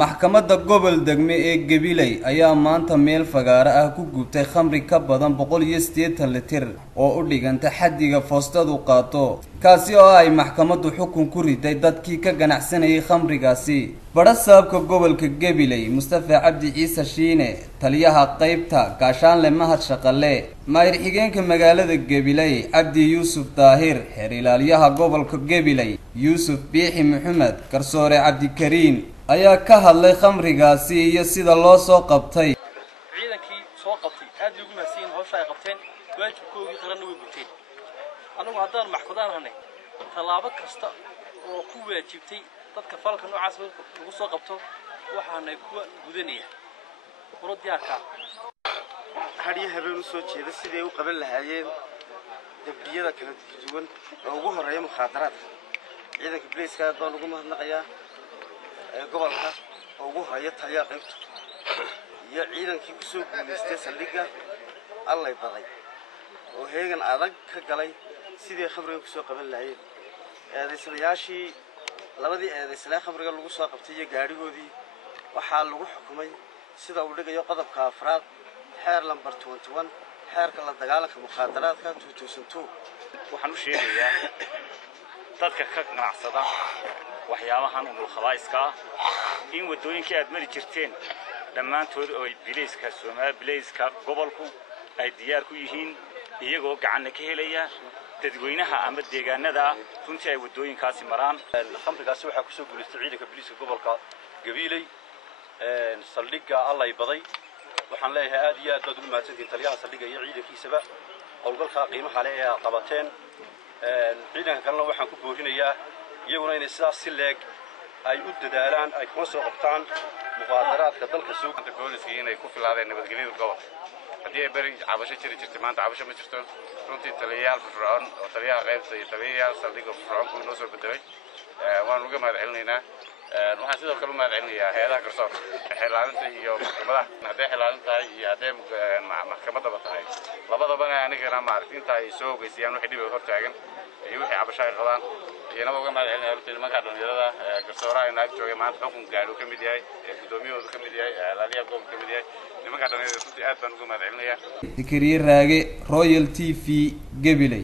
maxkamadda gobol degme ee Gabiley ayaa maanta meel fagaara ah ku gubtay khamri ka badan 180 litir oo u dhiganta xaddiga foostadu qaato kaasi oo ay maxkamaddu xukun ku riday dadkii ka ganacsanayay khamrigaasi barasaabka gobolka Gabiley Mustafa Cabdi Ciise Shiine taliyaha qaybta gaashaanle Mahad Shaqale maayir xigeenka magaalada Gabiley Cabdi Yuusuf Daahir heer ilaaliyaha gobolka Gabiley Yuusuf Biixi Maxamed Garsoore Cabdi Kariin ayaa ka hadlay khamrigaasi iyo sida loo soo qabtay ciidankii soo qabtay aad ugu mahadsan hawsha ay qabteen waajibkoodii qaran way guteen anagu haddaan maxkamadaan hanay talaabo kasta oo ku waajibtay dadka falka noocaas lagu soo qabto waxaanay ku gudanaya diyaarka hadiya habeen soo jeeda sidii u qaban lahaayeen dambiyada kala duwan oo ugu horeeya mukhaadaraadka ciidanka booliiska baan ugu mahadnaqayaa gobolka oo ugu horeeya taliyaha qaybta iyo ciidankii ku soo guuleystay saldhigga allay baday oo heegan adag ka galay sidii khamriga ku soo qaban lahaayeen eedaysanayaashii labadii eedaysanayaal khamriga lagu soo qabtay iyo gaarigoodii waxaa lagu xukumay sida uu dhigayo qodobka afraad xeer lambar 21 xeerka la dagaalanka mukhaadaraadka 2002 waxaan u sheegayaa dadka ka ganacsada waxyaabahan uu khabaiska in wadooyinka aad mari jirteen dhamaantood oo bilayska Soomaaliya bilayska gobolku ay diyaar ku yihiin iyagoo gacan ka helaya dadweynaha ama deegaanada runtii ay wadooyinkaasi maraan khamrigaasi waxa ku soo guuleystay ciidanka bilayska gobolka Gabiley saldhigga allay baday waxaan leeyahay aad iyo aad baad ugu mahadsantiin taliyaha saldhigga iyo ciidankiisaba howlgalka qiimaha leh ee qabateen ciidanka kalena waxaan ku boorinayaa iyaguna inay sidaas si leeg ay u dadaalaan ay kuma soo qabtaan muqaadaraadka dalka soo gudbay booliska inay ku filaadeen nabadgelyada gobolka haddii ay bari cabasho jirtay maanta cabasho ma jirto runtii taliyayaal firfircoon oo taliyaha qaybta iyo taliyayaal saldhigga firfircoon ku noo soo bedelay waan uga mahadcelinaynaa waxaan sidoo kale u mahadcelinayaa hay'adaha garsoorka xilaalinta iyo maxkamadaha hadday xilaalin tahay iyo hadday maxkamadaba tahay labadabana anigana maaragtay inta ay soo ogeysiyaan wixii dhib hor taagan iyo wixii cabasho ay qabaan iyana uga mahadcelinayaa runtii nimanka dhalinyarada garsooraha inaag joogay maanta xukun gaadho ka mid yahay gudoomiyahooda ka mid yahay ilaaliyaha gobolka ka mid yahay nimanka dhalinyarada runtii aad baan uga mahadcelinayaa Zikriye Raage Royal TV Gabiley.